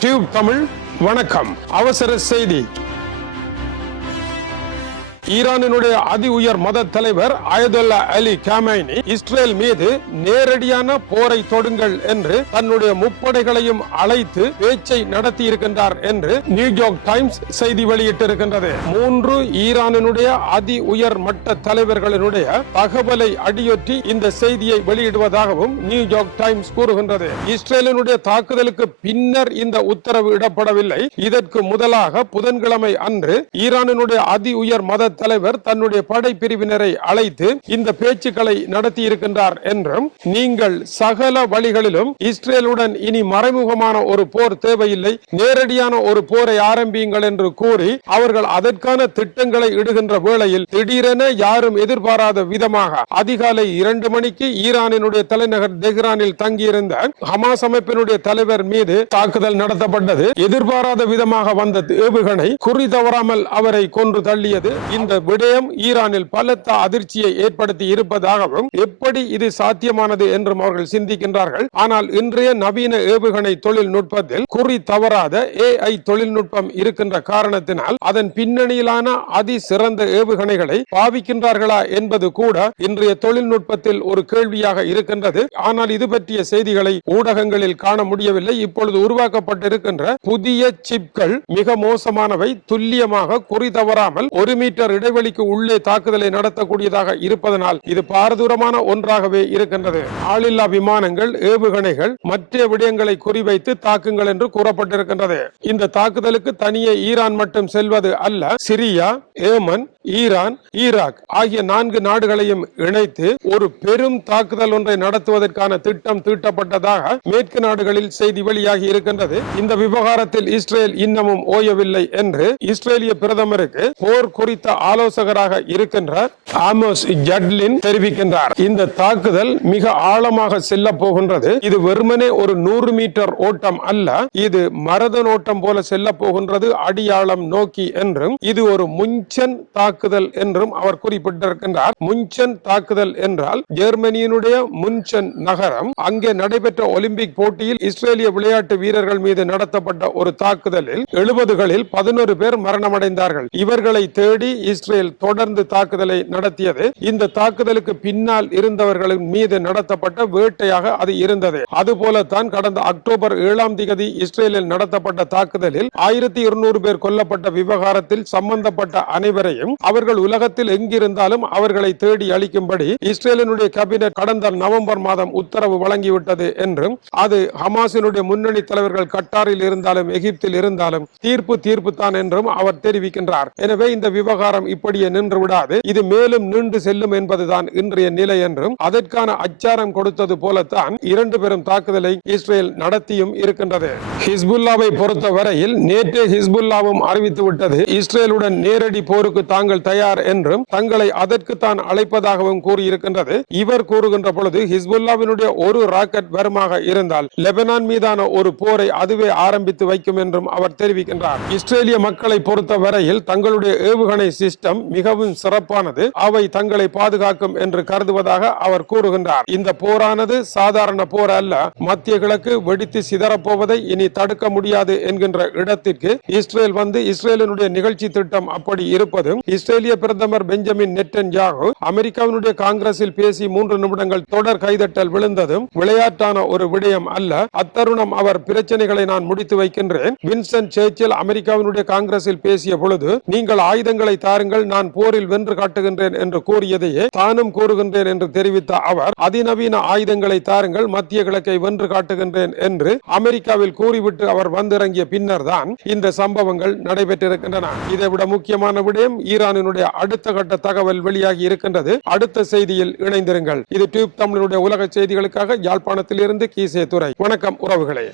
Tube Tamil வணக்கம். அவசர செய்தி. ஈரானினுடைய அதி உயர் மத தலைவர் அயதுல்லா அலி காமைனி இஸ்ரேல் மீது நேரடியான போரை தொடுங்கள் என்று தன்னுடைய முப்படைகளையும் அழைத்து பேச்சை நடத்தி இருக்கின்றார் என்று நியூயார்க் டைம்ஸ் செய்தி வெளியிட்டிருக்கின்றது. மூன்று ஈரானினுடைய அதி உயர் மட்ட தலைவர்களினுடைய தகவலை அடியொற்றி இந்த செய்தியை வெளியிடுவதாகவும் நியூயார்க் டைம்ஸ் கூறுகின்றது. இஸ்ரேலினுடைய தாக்குதலுக்கு பின்னர் இந்த உத்தரவு இடப்படவில்லை. இதற்கு முதலாக புதன்கிழமை அன்று ஈரானினுடைய அதி உயர் மத தலைவர் தன்னுடைய படை பிரிவினரை அழைத்து இந்த பேச்சுக்களை நடத்தி இருக்கின்றார் என்றும் நீங்கள் சகல வழிகளிலும் இஸ்ரேலுடன் இனி மறைமுகமான ஒரு போர் தேவையில்லை நேரடியான ஒரு போரை ஆரம்பியுங்கள் என்று கூறி அவர்கள் அதற்கான திட்டங்களை இடுகின்ற வேளையில் திடீரென யாரும் எதிர்பாராத விதமாக அதிகாலை இரண்டு மணிக்கு ஈரானினுடைய தலைநகர் தெஹ்ரானில் தங்கியிருந்த ஹமாஸ் அமைப்பினுடைய தலைவர் மீது தாக்குதல் நடத்தப்பட்டது. எதிர்பாராத விதமாக வந்த ஏவுகணை குறி தவறாமல் அவரை கொன்று தள்ளியது. இந்த விடயம் ஈரானில் பலத்த அதிர்ச்சியை ஏற்படுத்தி இருப்பதாகவும் எப்படி இது சாத்தியமானது என்றும் அவர்கள் சிந்திக்கின்றார்கள். ஆனால் இன்றைய நவீன ஏவுகணை தொழில்நுட்பத்தில் குறி தவறாத ஏஐ தொழில்நுட்பம் இருக்கின்ற காரணத்தினால் அதன் பின்னணியிலான அதி சிறந்த ஏவுகணைகளை பாவிக்கின்றார்களா என்பது கூட இன்றைய தொழில்நுட்பத்தில் ஒரு கேள்வியாக இருக்கின்றது. ஆனால் இது பற்றிய செய்திகளை ஊடகங்களில் காண முடியவில்லை. இப்பொழுது உருவாக்கப்பட்டிருக்கின்ற புதிய சிப்கள் மிக மோசமானவை. துல்லியமாக குறி தவறாமல் ஒரு மீட்டர் இடைவெளிக்கு உள்ளே தாக்குதலை நடத்தக்கூடியதாக இருப்பதனால் இது பாரதூரமான ஒன்றாகவே இருக்கின்றது. ஆளில்லா விமானங்கள் ஏவுகணைகள் மற்ற விடயங்களை குறிவைத்து தாக்குங்கள் என்று கூறப்பட்டிருக்கின்றது. இந்த தாக்குதலுக்கு தனியே ஈரான் மட்டும் செல்வது அல்ல சிரியா ஏமன் ஈரான் ஈராக் ஆகிய நான்கு நாடுகளையும் இணைத்து ஒரு பெரும் தாக்குதல் ஒன்றை நடத்துவதற்கான திட்டம் தீட்டப்பட்டதாக மேற்கு நாடுகளில் செய்தி வெளியாகி இருக்கின்றது. இந்த விவகாரத்தில் இஸ்ரேல் இன்னமும் ஓயவில்லை என்று இஸ்ரேலிய பிரதமருக்கு போர் குறித்த ஆலோசகராக இருக்கின்ற ஆமோஸ் ஜட்லின் தெரிவிக்கின்றார். இந்த தாக்குதல் மிக ஆழமாக செல்ல போகின்றது. இது வெறுமனே ஒரு நூறு மீட்டர் ஓட்டம் அல்ல இது மரதன் ஓட்டம் போல செல்ல போகின்றது அடியாளம் நோக்கி என்றும் இது ஒரு முஞ்சன் தாக்குதல் என்றும் அவர் குறிப்பிட்டிருக்கின்றார். முன்சென் தாக்குதல் என்றால் ஜெர்மனியினுடைய முன்சென் நகரம். அங்கே நடைபெற்ற ஒலிம்பிக் போட்டியில் இஸ்ரேலிய விளையாட்டு வீரர்கள் மீது நடத்தப்பட்ட ஒரு தாக்குதலில் எழுபதுகளில் பதினோரு பேர் மரணமடைந்தார்கள். இவர்களை தேடி இஸ்ரேல் தொடர்ந்து தாக்குதலை நடத்தியது. இந்த தாக்குதலுக்கு பின்னால் இருந்தவர்களின் மீது நடத்தப்பட்ட வேட்டையாக அது இருந்தது. அதுபோலத்தான் கடந்த அக்டோபர் ஏழாம் திகதி இஸ்ரேலில் நடத்தப்பட்ட தாக்குதலில் ஆயிரத்தி இருநூறு பேர் கொல்லப்பட்ட விவகாரத்தில் சம்பந்தப்பட்ட அனைவரையும் அவர்கள் உலகத்தில் எங்கிருந்தாலும் அவர்களை தேடி அளிக்கும்படி இஸ்ரேலினுடைய கேபினட் கடந்த நவம்பர் மாதம் உத்தரவு வழங்கிவிட்டது என்றும் அது ஹமாசினுடைய முன்னணி தலைவர்கள் கட்டாரில் இருந்தாலும் எகிப்தில் இருந்தாலும் தீர்ப்பு தீர்ப்பு தான் என்றும் அவர் தெரிவிக்கின்றார். எனவே இந்த விவகாரம் இப்படியே நின்று விடாது இது மேலும் நீண்டு செல்லும் என்பதுதான் இன்றைய நிலை என்றும் அதற்கான அச்சாரம் கொடுத்தது போலத்தான் இரண்டு பெரும் தாக்குதலை இஸ்ரேல் நடத்தியும் இருக்கின்றது. ஹிஸ்புல்லாவை பொறுத்தவரையில் நேற்றே ஹிஸ்புல்லாவும் அறிவித்து விட்டது இஸ்ரேலுடன் நேரடி போருக்கு தாங்க தாங்கள் தயார் என்றும் தங்களை அதற்கு தான் அழைப்பதாகவும் கூறியிருக்கின்றது. இவர் கூறுகின்ற பொழுது ஹிஸ்புல்லாவினுடைய ஒரு ராக்கெட் வருமாக இருந்தால் லெபனான் மீதான ஒரு போரை அதுவே ஆரம்பித்து வைக்கும் என்றும் அவர் தெரிவிக்கின்றார். இஸ்ரேலிய மக்களை பொறுத்த வரையில் தங்களுடைய ஏவுகணை சிஸ்டம் மிகவும் சிறப்பானது. அவை தங்களை பாதுகாக்கும் என்று கருதுவதாக அவர் கூறுகின்றார். இந்த போரானது சாதாரண போர் அல்ல. மத்திய கிழக்கு வெடித்து சிதறப்போவதை இனி தடுக்க முடியாது என்கின்ற இடத்திற்கு இஸ்ரேல் வந்து இஸ்ரேலினுடைய நிகழ்ச்சி திட்டம் அப்படி இருப்பதும் இஸ்ரேலிய பிரதமர் பெஞ்சமின் நெட்டன் யாகு அமெரிக்காவினுடைய காங்கிரஸில் பேசி மூன்று நிமிடங்கள் தொடர் கைதட்டல் விழுந்ததும் விளையாட்டான ஒரு விடயம் அல்ல. அத்தருணம் அவர் பிரச்சனைகளை நான் முடித்து வைக்கின்றேன். வின்சென்ட் சேர்ச்சில் அமெரிக்காவினுடைய காங்கிரஸில் பேசிய பொழுது நீங்கள் ஆயுதங்களை தாருங்கள் நான் போரில் வென்று காட்டுகின்றேன் என்று கூறியதையே தானும் கூறுகின்றேன் என்று தெரிவித்த அவர் அதிநவீன ஆயுதங்களை தாருங்கள் மத்திய கிழக்கை வென்று காட்டுகின்றேன் என்று அமெரிக்காவில் கூறிவிட்டு அவர் வந்திறங்கிய பின்னர் தான் இந்த சம்பவங்கள் நடைபெற்றிருக்கின்றன. இதைவிட முக்கியமான விடயம் ஈரான் ஈரானினுடைய அடுத்த கட்ட தகவல் வெளியாகி இருக்கின்றது. அடுத்த செய்தியில் இணைந்திருங்கள். இது டியூப் தமிழனுடைய உலக செய்திகளுக்காக யாழ்ப்பாணத்தில் இருந்து கீசே துறை வணக்கம் உறவுகளே.